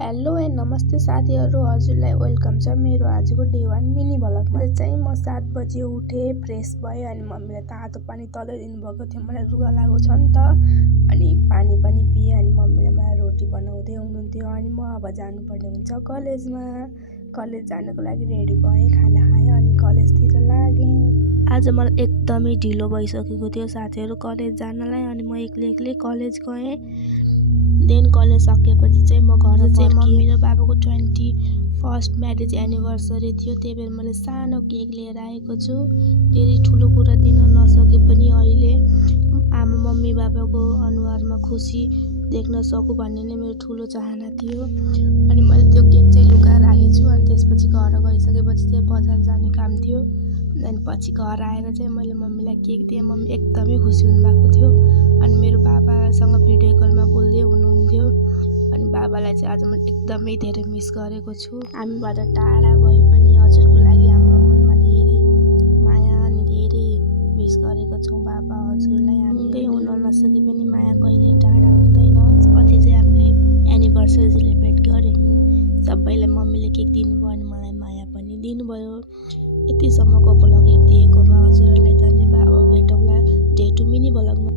Hello and नमस्ते साथीहरू, हजुरलाई वेलकम छ मेरो आजको डे 1 मिनी भ्लगमा। चाहिँ म 7 बजे उठेँ, फ्रेस भएँ अनि मम्मीले तातो पानी तलै दिनुभएको थियो। मलाई रुगा लागेको छ नि त, अनि पानी पनि पिएँ अनि मम्मीले मलाई रोटी बनाउँदै हुनुहुन्थ्यो। अनि म अब जानुपर्ने हुन्छ कलेजमा। कलेज जानको लागि रेडी भएँ, खाना खाएँ अनि कलेजतिर लागेँ। आज मलाई एकदमै ढिलो भइसकेको थियो साथीहरू कलेज जानलाई, अनि म एक्लै कलेज गएँ। देन कलेज सकेपछि चाहिँ म घर चाहिँ मम्मी र बाबाको 21st म्यारेज एनिभर्सरी थियो, त्यही भएर मैले सानो केक लिएर आएको छु। धेरै ठुलो कुरा दिन नसके पनि अहिले आमा मम्मी बाबाको अनुहारमा खुसी देख्न सकु भन्ने नै मेरो ठुलो चाहना थियो। अनि मैले त्यो केक चाहिँ लुकाएर राखेको छु। अनि त्यसपछि घर गइसकेपछि चाहिँ बजार जाने काम थियो। अनि पछि घर आएर चाहिँ मैले मम्मीलाई केक दिएँ। मम्मी एकदमै खुसी हुनुभएको थियो। अनि मेरो बाबासँग भिडियो कलमा बोल्दै हुनुहुन्थ्यो। अनि बाबालाई चाहिँ आज मैले एकदमै धेरै मिस गरेको छु। हामीबाट टाढा भए पनि हजुरको लागि हाम्रो मनमा धेरै माया अनि धेरै मिस गरेको छौँ बाबा हजुरलाई। हामीले हुन नसके पनि माया कहिल्यै टाढा हुँदैन। पछि चाहिँ हामीले एनिभर्सरी सेलिब्रेट गऱ्यौँ। सबैलाई मम्मीले केक दिनुभयो अनि मलाई माया पनि दिनुभयो। यतिसम्मको भ्लग हेरिदिएकोमा हजुरहरूलाई धन्यवाद। अब भेटौँला डे 2 मिनी भ्लगमा।